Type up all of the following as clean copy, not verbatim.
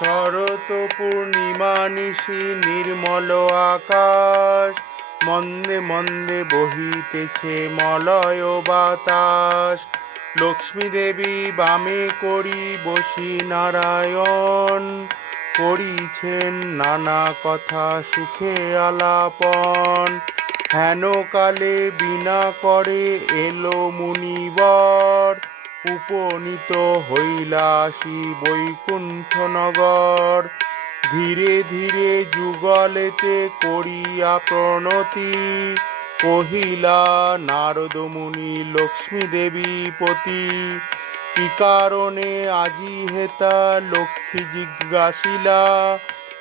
শরৎ পূর্ণিমা নিশি নির্মল আকাশ, মন্দে মন্দে বহিতেছে মলয় বাতাস। লক্ষ্মী দেবী বামে করি বসি নারায়ণ, করিছেন নানা কথা সুখে আলাপন। হেন কালে বিনা করে এলো মুনিবর, উপনীত হইলাসি বৈকুণ্ঠ নগর। ধীরে ধীরে যুগলেতে করিয়া প্রণতি, কহিলা নারদ মুনি লক্ষ্মী দেবী পতি। কি কারণে আজি হেতা লক্ষ্মী জিজ্ঞাসিলা,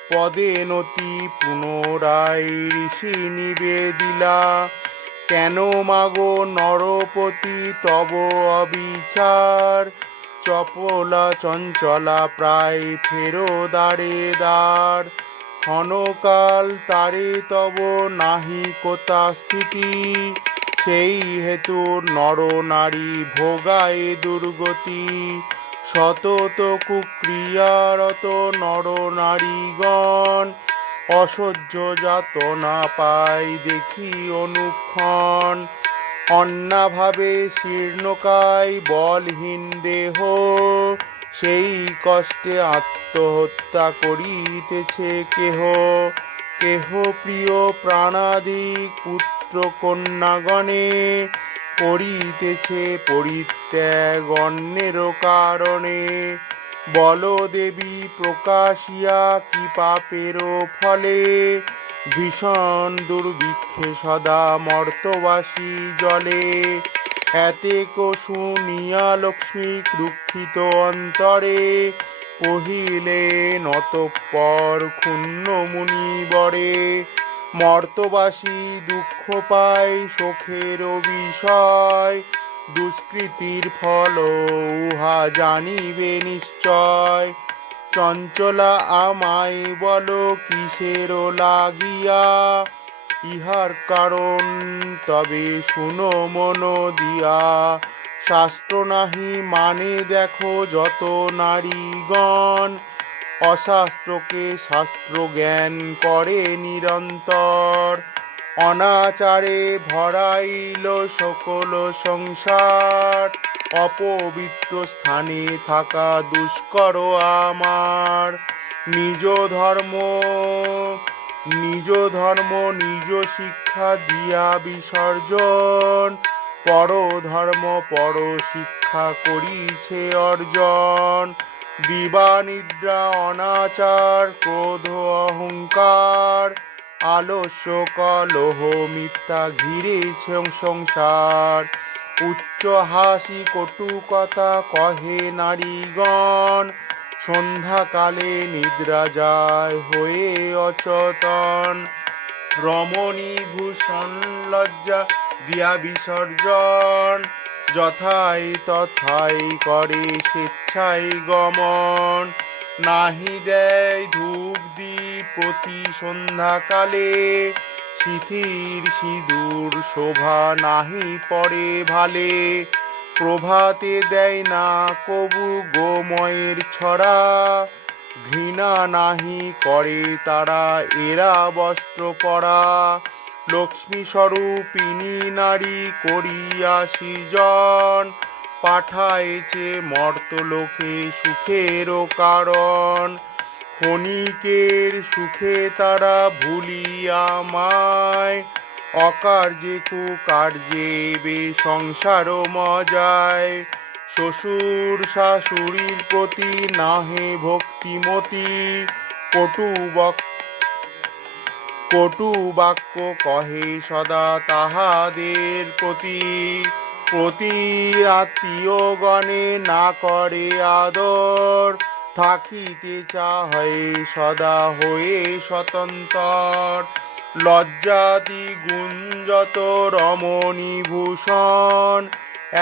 পদে নতি পুনরায় ঋষি নিবেদিলা। কেন মাগো নরপতি তব অবিচার, চপলা চঞ্চলা প্রায় ফেরো দ্বারে দ্বার। ক্ষণকাল তারে তব নাহি কোথা স্থিতি, সেই হেতু নর নারী ভোগায় দুর্গতি। সতত কুক্রিয়ারত নর নারীগণ, অসহ্য যাতনা পায় দেখি অনুক্ষণ। অন্নাভাবে শীর্ণকায় বলহীন দেহ, সেই কষ্টে আত্মহত্যা করিতেছে কেহ। কেহ প্রিয় প্রাণাদিক পুত্র কন্যাগণে, করিতেছে পরিত্যাগ অন্যের কারণে। বল দেবী প্রকাশিয়া কি পাপের ফলে, ভীষণ দুর্ভিক্ষে সদা মর্তবাসী জলে। এতেক শুনিয়া লক্ষ্মী দুঃখিত অন্তরে, কহিলেন অতঃপর ক্ষুণ্ণ মুনিবরে। মর্তবাসী দুঃখ পায় শোকের বিষয়, দুষ্কৃতির ফল উহা জানিবে নিশ্চয়। চঞ্চলা আমায় বল কিসের লাগিয়া, ইহার কারণ তবে শুনো মন দিয়া। শাস্ত্র নাহি মানে দেখো যত নারীগণ, অশাস্ত্রকে শাস্ত্র জ্ঞান করে নিরন্তর। অনাচারে ভরাইল সকল সংসার, অপবিত্র স্থানে থাকা দুষ্কর আমার। নিজ ধর্ম নিজ শিক্ষা দিয়া বিসর্জন, পরধর্ম পর শিক্ষা করিছে অর্জন। দিবা নিদ্রা অনাচার ক্রোধ অহংকার, আলস্য কলহ মিথ্যা ঘিরেছে সংসার। উচ্চ হাসি কটু কথা কহে নারীগণ, সন্ধ্যাকালে নিদ্রা যায় হয়ে অচেতন। রমণী ভূষণ লজ্জা দিয়া বিসর্জন, যথাই তথাই করে স্বেচ্ছায় গমন। নাহি দেয় ধূপ দীপ প্রতি সন্ধ্যাকালে, সিথির সিঁদুর শোভা নাহি পড়ে ভালে। প্রভাতে দেয় না কবু গোময়ের ছড়া, ঘৃণা নাহি করে তারা এরা বস্ত্র পরা। লক্ষ্মী স্বরূপিণী নারী করিয়া সৃজন, পাঠাইছে মর্তলোকে সুখের কারণ। ক্ষণিকের সুখে তারা ভুলিয়া মায়, অকার্যে কুকার্যে বে সংসার মজায়। শ্বশুর শাশুড়ির প্রতি নাহে ভক্তিমতি, কটু বাক্য কহে সদা তাহাদের প্রতি। প্রতি আত্মীয়গণে না করে আদর, থাকিতে চাহে সদা হয়ে স্বতন্ত্র। লজ্জাতি গুঞ্জত রমণী ভূষণ,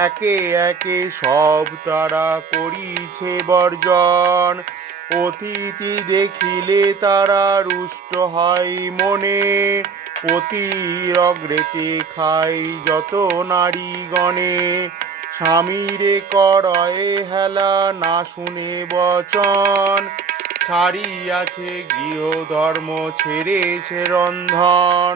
একে একে সব তারা করিছে বর্জন। অতিথি দেখিলে তারা রুষ্ট হয় মনে, পতির অগ্রেতে খায় যত নারীগণে। স্বামীরে করয়ে হেলা না শুনে বচন, ছাড়িয়াছে গৃহধর্ম, ছেড়েছে রন্ধন।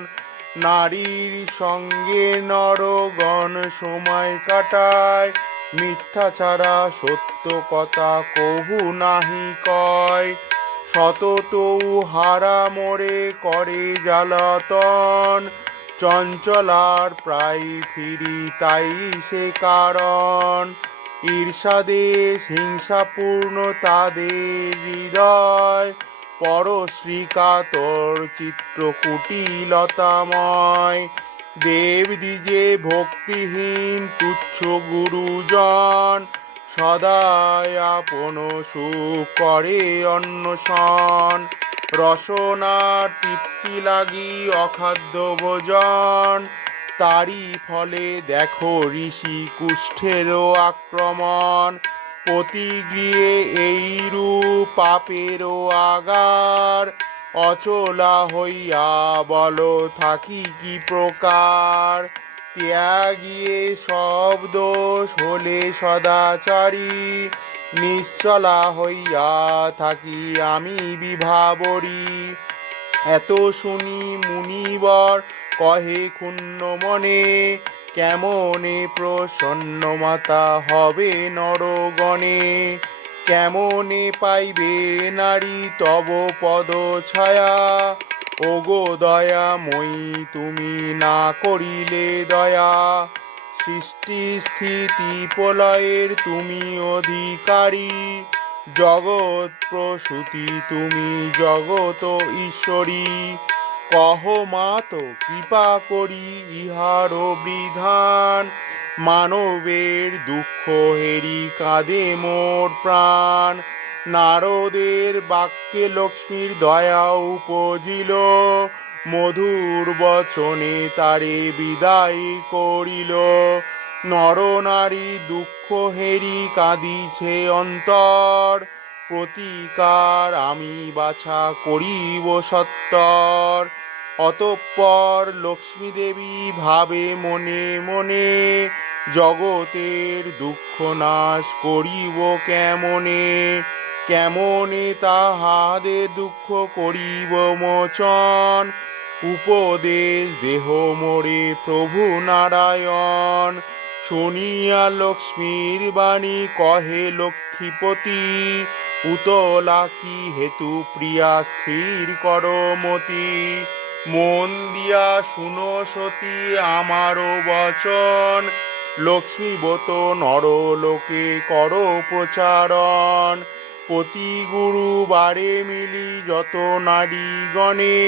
নারীর সঙ্গে নরগণ সময় কাটায়, মিথ্যা ছাড়া সত্য কথা কভু নাহি কয়। সতত উহারা মোরে করে জ্বালাতন, চঞ্চলার প্রায় ফিরি তাই সে কারণ। ঈর্ষাদেশ হিংসাপূর্ণ তাদের হৃদয়, পরশ্রীকাতর চিত্র কুটিলতাময়। দেব দ্বিজে ভক্তিহীন তুচ্ছ গুরুজন, সদায় আপন সুখ করে অন্বেষণ। রসনার তৃপ্তি লাগি অখাদ্য ভোজন, তারই ফলে দেখো ঋষি কুষ্ঠেরও আক্রমণ। প্রতিগৃহে এইরূপ পাপেরও আগার, অচলা হইয়া বল থাকি কি প্রকার। ত্যাগিয়ে সব দোষ হলে সদাচারী, নিশ্চলা হইয়া থাকি আমি বিভাবরী। এত শুনি মুনিবর কহে ক্ষুণ্ণ মনে, কেমনে প্রসন্ন মাতা হবে নরগণে। কেমনে পাইবে নারী তব পদ ছায়া, ওগো দয়াময়ী তুমি না করিলে দয়া। সৃষ্টি স্থিতি প্রলয়ের তুমি অধিকারী, জগৎ প্রসূতি তুমি জগত ঈশ্বরী। কহ মাত কৃপা করি ইহার বিধান, মানবের দুঃখ হেরি কাঁদে মোর প্রাণ। নারদের বাক্যে লক্ষ্মীর দয়া উপজিল, মধুর বচনে তারে বিদায় করিল। নরনারী দুঃখ হেরি কাঁদিছে অন্তর, প্রতিকার আমি বাছা করিব সত্তর। অতঃপর লক্ষ্মী দেবী ভাবে মনে মনে, জগতের দুঃখ নাশ করিব কেমনে। কেমনে তাহাদের দুঃখ করিব মোচন, উপদেশ দেহ মোরে প্রভু নারায়ণ। শুনিয়া লক্ষ্মীর বাণী কহে লক্ষ্মীপতি, উতলা কি হেতু প্রিয়া স্থির কর মতি। মন দিয়া শুনো সতী আমারও বচন, লক্ষ্মীবত নরলোকে কর প্রচারণ। প্রতি গুরুবারে মিলি যত নারীগণে,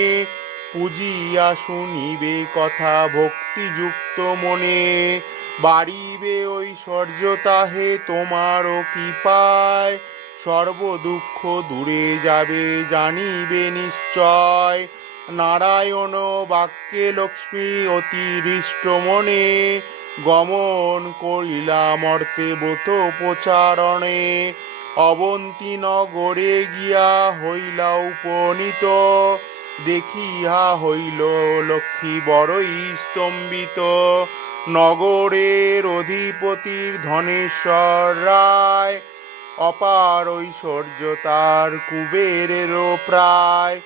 পূজিয়া শুনিবে কথা ভক্তিযুক্ত মনে। বাড়িবে ঐশ্বর্য তাহে তোমারও কৃপায়, সর্ব দুঃখ দূরে যাবে জানিবে নিশ্চয়। নারায়ণ বাক্যে লক্ষ্মী অতি হৃষ্ট মনে, গমন করিলা মর্তে ব্রত প্রচারণে। অবন্তী নগরে গিয়া হইলা উপনীত, দেখিয়া হইল লক্ষ্মী বড়ই স্তম্ভিত। নগরের অধিপতির ধনেশ্বর রায়, অপার ঐশ্বর্য তার কুবেরেরও প্রায়।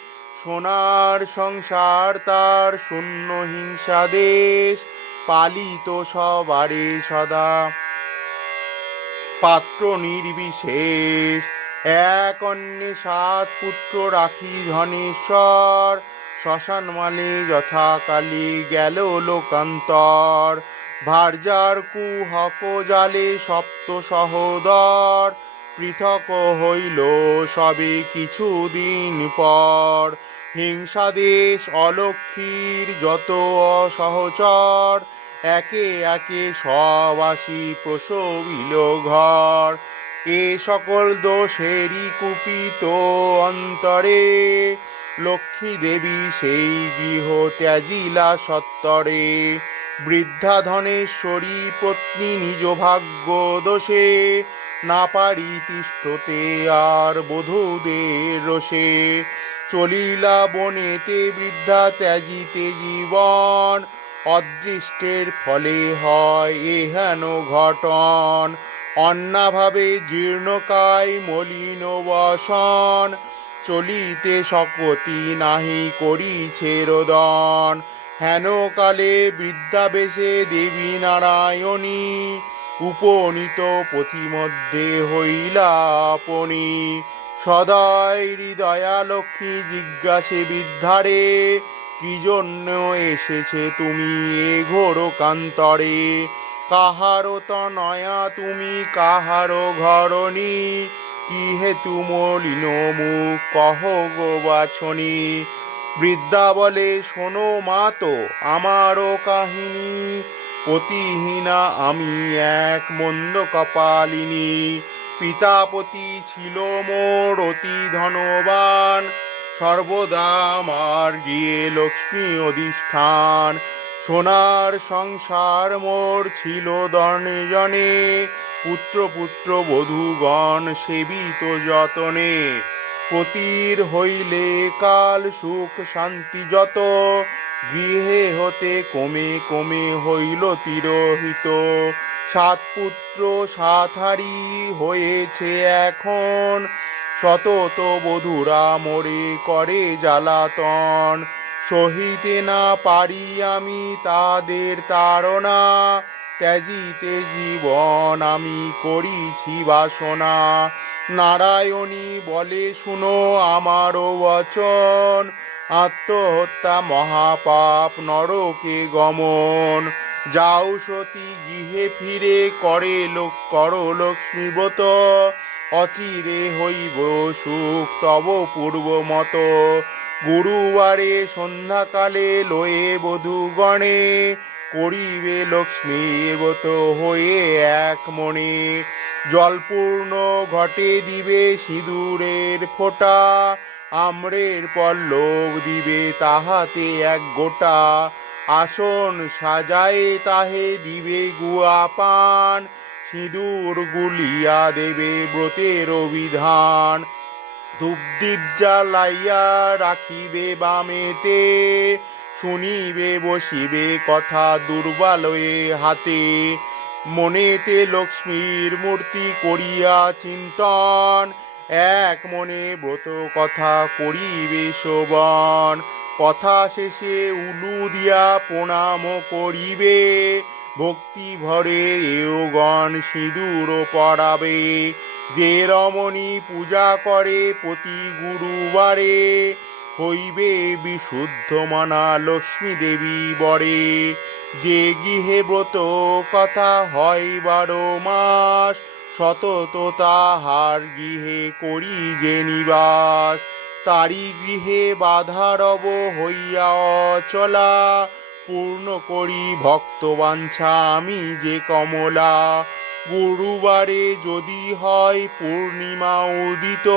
সোনার সংসার তার শূন্য হিংসা দেশ, পালিত সবারে সদা পাত্র নির্বিশেষ। এক অন্যে 7 পুত্র রাখি ধনেশ্বর, শ্মশান মালে যথাকালে গেল লোকান্তর। ভার্যার কুহক জালে সপ্ত সহোদর, পৃথক হইল সবে কিছুদিন পর। হিংসাদেশ অলক্ষ্মীর যত অসহচর, একে একে সব আসি প্রসবিল ঘর। এ সকল দোষেরই কুপিত অন্তরে, লক্ষ্মী দেবী সেই গৃহ ত্যাজিলা সত্তরে। বৃদ্ধা ধনেশ্বরী পত্নী নিজ ভাগ্য দোষে, না পারি তিষ্ঠতে আর বধূদের রোষে। চলিলা বনেতে বৃদ্ধা ত্যাজিতে জীবন, অদৃষ্টের ফলে হয় এহেন ঘটন। অন্নাভাবে জীর্ণকায় মলিন বসন, চলিতে শকতি নাহি করিছে রোদন। হেন কালে বৃদ্ধাবেশে দেবী নারায়ণী উপনীত পথিমধ্যে হইলা আপনি। সদয় হৃদয়া লক্ষ্মী জিজ্ঞাসে বৃদ্ধারে, কি জন্য এসেছে তুমি এ ঘোর কান্তরে? কাহারো তনয়া তুমি কাহারো ঘরণী, কি হেতু মলিন মুখ কহ গো বাছনি। বৃদ্ধা বলে, শোনো মা তো আমারও কাহিনী, পতিহীনা আমি এক মন্দ কপালিনী। পিতাপতি ছিল মোর অতি ধনবান, সর্বদা আমার গৃহে লক্ষ্মী অধিষ্ঠান। সোনার সংসার মোর ছিল দনে জনে, পুত্র পুত্র বধূগণ সেবিত যতনে। পতির হইলে কাল সুখ শান্তি যত, গৃহে হতে কমে কমে হইল তিরোহিত। সাত পুত্র সাত হারি হয়েছে এখন, শতত বধূরা মোরে করে জ্বালাতন। সহিতে না পারি আমি তাদের তাড়না, ত্যাজিতে জীবন আমি করিছি বাসনা। নারায়ণী বলে, শুনো আমারও বচন, আত্মহত্যা মহাপাপ নরকে গমন। যাও সতী গৃহে ফিরে করো লক্ষ্মী ব্রত, অচিরে হইব সুখ তব পূর্ব মত। গুরুবারে সন্ধ্যাকালে লয়ে বধূগণে, করিবে লক্ষ্মী ব্রত হয়ে এক মনে। জলপূর্ণ ঘটে দিবে সিঁদুরের ফোঁটা, আম্রের পল্লব দিবে তাহাতে এক গোটা। আসন সাজায়ে তাহে দিবে গুয়া পান, সিঁদুর গুলিয়া দেবে ব্রতের বিধান। ধূপদীপ জ্বালাইয়া রাখিবে বামেতে, শুনিবে বসিবে কথা দুর্বালয়ে হাতে। মনেতে লক্ষ্মীর মূর্তি করিয়া চিন্তন, এক মনে ব্রত কথা করিবে শোভন। কথা শেষে উলু দিয়া প্রণাম করিবে, ভক্তি ভরে এওগণ সিঁদুর পরাবে। যে রমণী পূজা করে প্রতি গুরুবারে, হইবে বিশুদ্ধ মনা লক্ষ্মী দেবী বরে। যে গৃহে ব্রত কথা হয় 12 মাস, সতত তাহার গৃহে করি যে নিবাস। তারি গৃহে বাধা রব হইয়া অচলা, পূর্ণ করি ভক্ত বাঞ্ছা আমি যে কমলা। গুরুবারে যদি হয় পূর্ণিমা উদিত,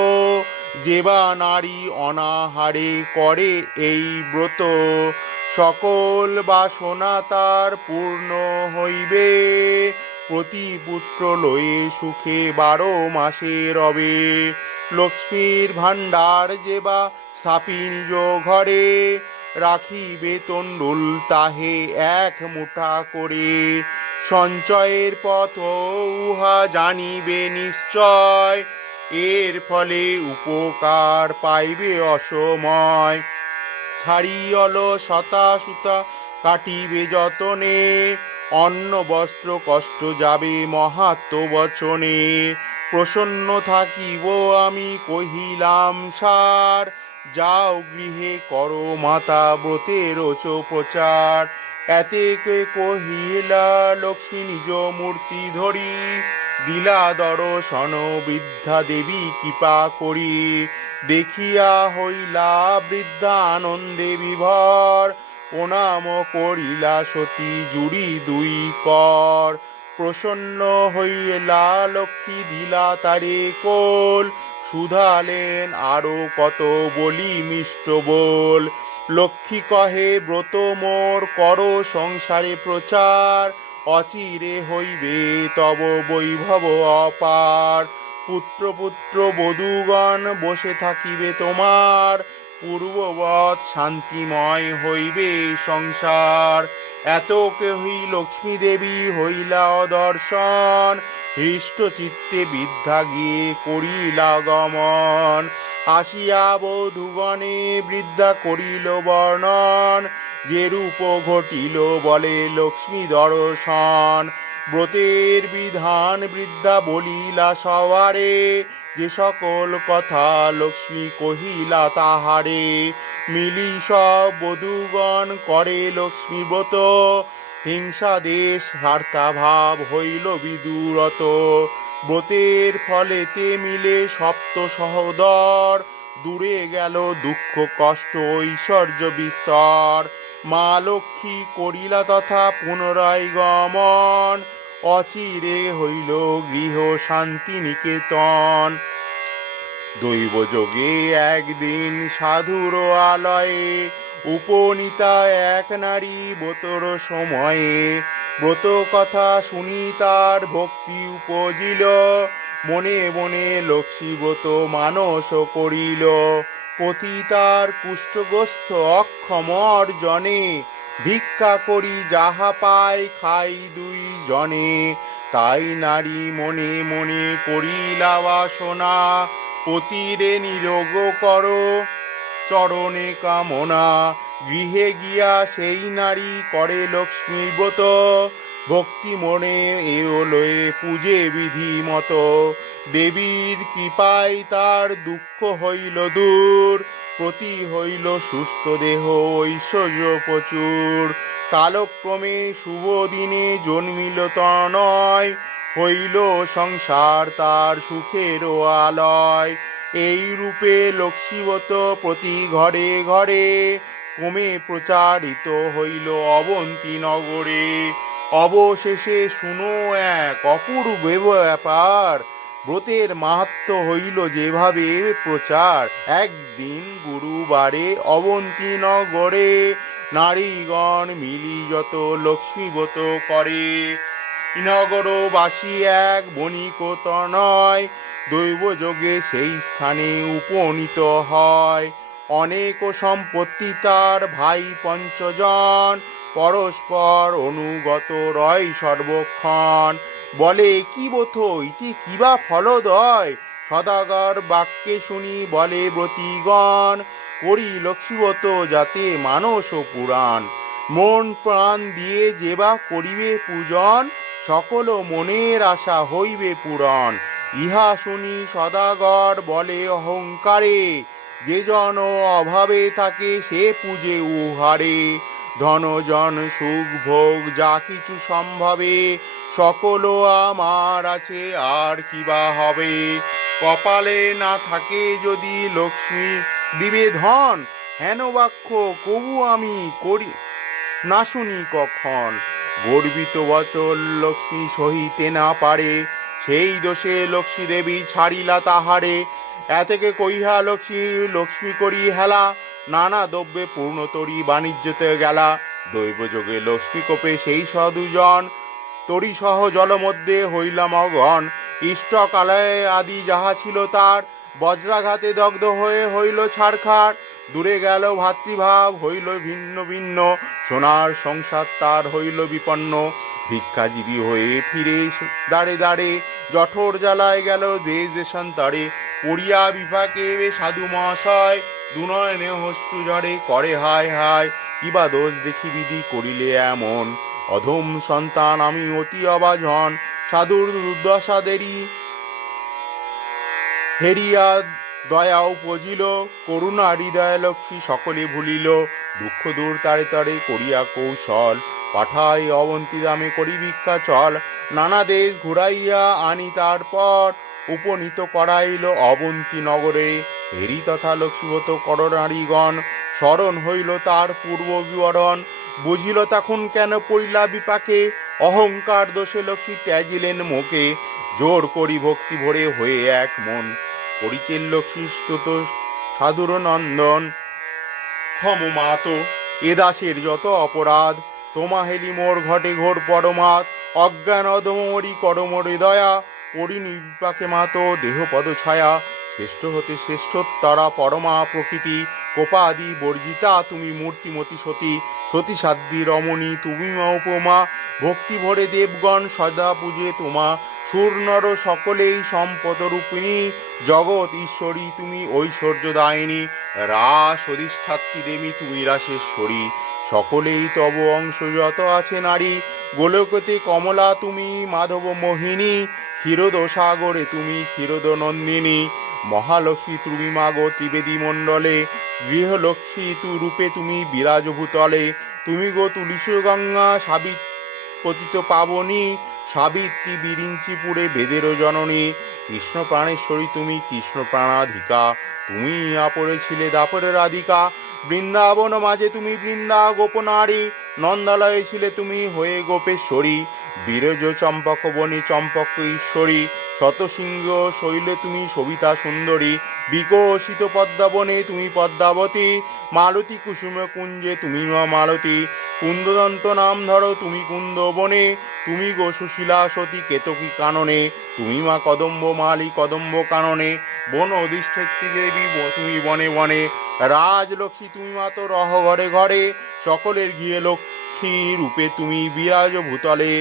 যেবা নারী অনাহারে করে এই ব্রত, সকল বাসনা তার পূর্ণ হইবে, প্রতি পুত্র লয়ে সুখে 12 মাসে রবে। লক্ষ্মীর ভাণ্ডার যেবা স্থাপি নিজ ঘরে, রাখিবে তণ্ডুল তাহে এক মুঠা করে। সঞ্চয়ের পথ উহা জানিবে নিশ্চয়, এর ফলে উপকার পাইবে অসময়। ছাড়িয়ল শতা সুতা কাটিবে যতনে, অন্ন বস্ত্র কষ্ট যাবে মাহাত্ম্য বচনে। প্রসন্ন থাকিব আমি কহিলাম সার, যাও গৃহে করো মাতা ব্রতের প্রচার। এতে কহিলা লক্ষ্মী নিজ মূর্তি ধরি, দিলা দর্শন বৃদ্ধা দেবী কৃপা করি। দেখিয়া হইলা বৃদ্ধা আনন্দে বিভোর, প্রণাম করিলা সতী জুড়ি 2 কর। প্রসন্ন হইলা লক্ষ্মী দিলা তারে কোল, শুধালেন আরো কত বলি মিষ্ট বল। লক্ষ্মী কহে, ব্রত মোর করো সংসারে প্রচার, অচিরে হইবে তব বৈভব অপার। পুত্র পুত্র বধূগণ বসে থাকিবে তোমার, পূর্ববৎ শান্তিময় হইবে সংসার। এত কহি লক্ষ্মী দেবী হইলা দর্শন, হৃষ্ট চিত্তে বৃদ্ধা গিয়ে করিলা গমন। আসিয়া বধূগণে বৃদ্ধা করিল বর্ণন, যে রূপ ঘটিল বলে লক্ষ্মী দর্শন। ব্রতের বিধান বৃদ্ধা বলিলা সবারে, যে সকল কথা লক্ষ্মী কহিলা তাহারে। মিলি সব বধূগণ করে লক্ষ্মী ব্রত, হিংসা দেশ স্বার্থাভাব হইল বিদুরত। ব্রতের ফলেতে মিলে সপ্ত সহোদর, দূরে গেল দুঃখ কষ্ট ঐশ্বর্য বিস্তর। মা লক্ষ্মী করিলা তথা পুনরায় গমন, অচিরে হইল গৃহ শান্তি নিকেতন। দৈবযোগে একদিন সাধুর আলয়ে, উপনীতা এক নারী ব্রতর সময়ে। ব্রত কথা শুনি তার ভক্তি উপজিল, মনে মনে লক্ষ্মী ব্রত মানস করিল। পতি তার কুষ্ঠগ্রস্ত অক্ষম অর্জনে, ভিক্ষা করি যাহা পায় খাই দুই জনে। তাই নারী মনে মনে করিলা বাসনা, পতিরে নিরোগ কর চরণে কামনা। গৃহে গিয়া সেই নারী করে লক্ষ্মী ব্রত, ভক্তি মনে এও লয়ে পূজে বিধি মতো। দেবীর কৃপায় তার দুঃখ হইল দূর, প্রতি হইল সুস্থ দেহ ঐশ্বর্য প্রচুর। কালক্রমে শুভ দিনে জন্মিল তনয়, হইল সংসার তার সুখের আলয়। এই রূপে লক্ষ্মীব্রত প্রতি ঘরে ঘরে, ক্রমে প্রচারিত হইল অবন্তী নগরে। অবশেষে শুনো এক অপূর্ব ব্যাপার, ব্রতের মাহাত্ম্য হইল যেভাবে প্রচার। একদিন গুরুবারে অবন্তী নগরে, নারীগণ মিলি যত লক্ষ্মী ব্রত করে। নগরবাসী এক বণিক তনয়, দৈবযোগে সেই স্থানে উপনীত হয়। অনেক সম্পত্তি তার ভাই পঞ্চজন, পরস্পর অনুগত রয় সর্বক্ষণ। বলে কি বোথ ইতি কিবা ফলদয়, সদাগর বাক্যে শুনি বলে ব্রতীগণ। করি লক্ষ্মীব্রত যাতে মানস পুরাণ, মন প্রাণ দিয়ে যেবা করিবে পূজন, সকল মনের আশা হইবে পূরণ। ইহা শুনি সদাগর বলে অহংকারে, যে জন অভাবে থাকে সে পূজে উহারে। ধনজন সুখ ভোগ যা কিছু সম্ভবে, সকল আমার আছে আর কিবা হবে। কপালে না থাকে যদি লক্ষ্মী দিবে ধন, হেন বাক্য কবু আমি করি না শুনি কখন। গর্বিত বচন লক্ষ্মী সহিতে না পারে, সেই দোষে লক্ষ্মী দেবী ছাড়িলা তাহারে। এতেকে কইহা লক্ষ্মী লক্ষ্মী করি হেলা, নানা দ্রব্যে পূর্ণতরী বাণিজ্যতে গেলা। দৈবযোগে লক্ষ্মী কোপে সেই সদুজন, তরি সহ জল মধ্যে হইলাম অগণ। ইষ্টকালয়ে আদি যাহা ছিল তার, বজ্রাঘাতে দগ্ধ হয়ে হইল ছারখার। দূরে গেল ভাতৃভাব হইল ভিন্ন ভিন্ন, সোনার সংসার তার হইল বিপন্ন। ভিক্ষাজীবী হয়ে ফিরে দাঁড়ে দাঁড়ে, জঠর জ্বালায় গেল দেশ দেশান্তরে। পড়িয়া বিপাকে সাধু মহাশয়, দুনয়নে অশ্রু ঝরে করে হায় হায়। কিবা দোষ দেখি বিধি করিলে এমন, অধম সন্তান আমি অতি অবাঝন। সাধুর দুর্দশা দেরি হেরিয়া দয়া উপজিল, করুণা হৃদয় লক্ষ্মী সকলে ভুলিল। দুঃখ দূর তারে তারে করিয়া কৌশল, পাঠাই অবন্তী দামে করি ভিক্ষা চল। নানা দেশ ঘুরাইয়া আনি তারপর, উপনীত করাইল অবন্তী নগরে। হেরি তথা লক্ষ্মীব্রত কর নারীগণ, স্মরণ হইল তার পূর্ব বিবরণ। বুঝিল তখন কেন পড়িলা বিপাকে, অহংকার দোষে লক্ষ্মী ত্যাজিলেন মোকে। জোর করি ভক্তি ভরে হয়ে এক মন, করিছেন লক্ষ্মী স্তুত সাধুর নন্দন। ক্ষম মাতো এ দাসের যত অপরাধ, তোমা হেলি মোর ঘটে ঘোর পরমাদ। অজ্ঞান অধমরি করমর দয়া, পরিণী বিপাকে মাতো দেহ পদ ছায়া। শ্রেষ্ঠ হতে শ্রেষ্ঠোত্তরা পরমা প্রকৃতি, কোপাদি বর্জিতা তুমি মূর্তিমতি সতী। সতী সাধ্যী রমণী তুমি মা উপমা, ভক্তি ভরে দেবগণ সদা পূজে তোমা। সুর নর সকলেই সম্পদরূপিণী, জগৎ ঈশ্বরী তুমি ঐশ্বর্যদায়িনী, রাস অধিষ্ঠাত্রী দেবী তুমি রাসেশ্বরী, সকলেই তব অংশ যত আছে নারী, গোলকতে কমলা তুমি মাধব মোহিনী, ক্ষীরোদ সাগরে তুমি ক্ষীরোদ নন্দিনী, মহালক্ষ্মী তুমি মাগো ত্রিবেদী মণ্ডলে, গৃহলক্ষ্মী তু রূপে তুমি বিরাজ ভূতলে, তুমি গো তুলসী গঙ্গা সাবিত পতিত পাবনী, সাবিত্রী বিরিঞ্চিপুরে বেদেরও জননী, কৃষ্ণ প্রাণেশ্বরী তুমি কৃষ্ণ প্রাণাধিকা, তুমি আপরে ছিলে দাপরের রাধিকা, বৃন্দাবন মাঝে তুমি বৃন্দা গোপনারী, নন্দালয়ে ছিলে তুমি হয়ে গোপেশ্বরী, বিরজ চম্পক বনে চম্পক ঈশ্বরী, শতসিংহ শৈলে তুমি সবিতা সুন্দরী, বিকশিত পদ্মাবনে তুমি পদ্মাবতী, মালতী কুসুম কুঞ্জে তুমি মা মালতী, কুন্দদন্ত নাম ধরো তুমি কুন্দ বনে, তুমি গো সুশীলা সতী কেতকী কাননে, তুমি মা কদম্ব মালি কদম্ব কাননে, বন অধিষ্ঠাত্রী দেবী তুমি বনে বনে, রাজলক্ষ্মী তুমি মা তো রহ ঘরে ঘরে, সকলের গিয়ে লক্ষ্মী রূপে তুমি বিরাজ ভূতলে,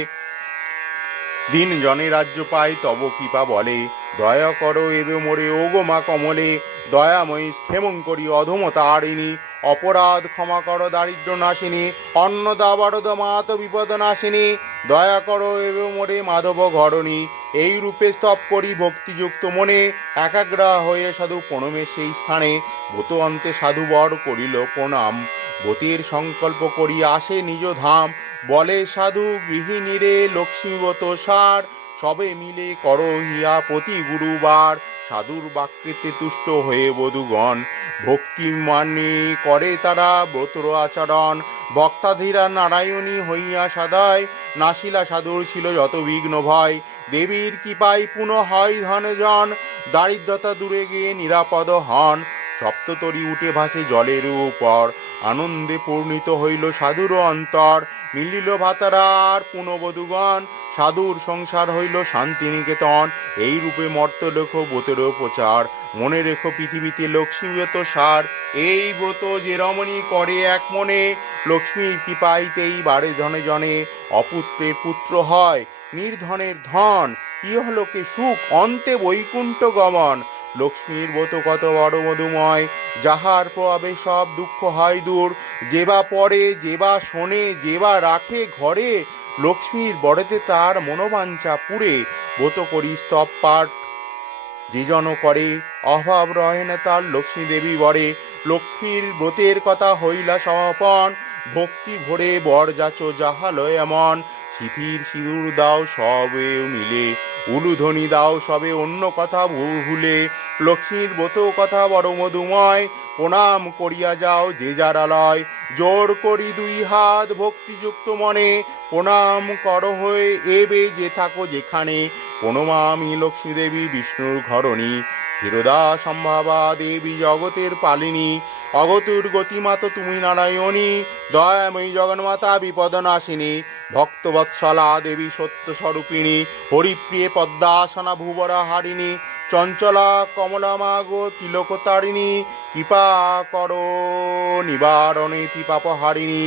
দিন জনে রাজ্য পাই তব কৃপা বলে, দয়া করো এবে মোরে ওগো মা কমলে, দয়াময়ী ক্ষেমঙ্করী অধম তারিণী, অপরাধ ক্ষমা করো দারিদ্র নাশিনী, অন্নদা বরদ মাত বিপদ নাশিনী, দয়া করো এবে মোরে মাধব ঘরণী, এই রূপে স্তব করি ভক্তিযুক্ত মনে, একাগ্রা হয়ে সাধু প্রণমে সেই স্থানে, ব্রত অন্তে সাধু বর করিল প্রণাম, ব্রতের সংকল্প করি আসে নিজ ধাম, বলে সাধু গৃহিণীরে লক্ষ্মীবত সার, সবে মিলে করো হিয়া প্রতি গুরুবার, সাধুর বাক্যেতে তুষ্ট হয়ে বধূগণ, ভক্তি মানে করে তারা ব্রতর আচরণ, বক্তাধীরা নারায়ণী হইয়া সাদায়, নাসিলা সাধুর ছিল যত বিঘ্ন ভয়, দেবীর কৃপায় পুনঃ হয় ধনজন, দারিদ্রতা দূরে গিয়ে নিরাপদ হন, সপ্ততরী উঠে ভাসে জলের উপর, আনন্দে পূর্ণিত হইল সাধুর অন্তর, মিলিল ভাতারার পুনবধূগণ, সাধুর সংসার হইল শান্তিনিকেতন, এই রূপে মর্তলোক ব্রতের প্রচার, মনে রেখো পৃথিবীতে লক্ষ্মীব্রত সার, এই ব্রত যে রমণী করে এক মনে, লক্ষ্মীর কৃপাইতেই বাড়ে ধনে জনে, অপুত্রের পুত্র হয় নির্ধনের ধন, ইহলোকে সুখ অন্তে বৈকুণ্ঠ গমন, লক্ষ্মীর ব্রত কত বড় মধুময়, যাহার প্রভাবে সব দুঃখ হয় দূর, যেবা পড়ে যেবা শোনে যেবা রাখে ঘরে, লক্ষ্মীর বড়েতে তার মনোবাঞ্ছা পুরে, ব্রত করি স্তব পাঠ যে জন করে, অভাব রহে না তার লক্ষ্মী দেবী বরে, লক্ষ্মীর ব্রতের কথা হইলা সমাপন, ভক্তি ভরে বর যাচো যাহা লয় এমন, সিথির সিঁদুর দাও সবে মিলে, উলুধ্বনি দাও সবে অন্য কথা ভুলে, লক্ষ্মীর ব্রত কথা বড় মধুময়, প্রণাম করিয়া যাও যে যারালয়, জোর করি দুই হাত ভক্তিযুক্ত মনে, প্রণাম কর হয়ে এবে যে থাকো যেখানে, প্রণমামি লক্ষ্মী দেবী বিষ্ণুর ঘরণী, ক্ষীরোদা সম্ভাবা দেবী জগতের পালিনী, অগতুর গতিমাত তুমি নারায়ণী, দয়াময়ী জগন্মাতা বিপদনাশিনী, ভক্তবৎসলা দেবী সত্যস্বরূপিণী, হরিপ্রিয়ে পদ্মাসনা ভুবরা হারিণী, চঞ্চলা কমলা মাগো তিলকতারিণী, কৃপা করো নিবারণে ত্রিপাপহারিণী।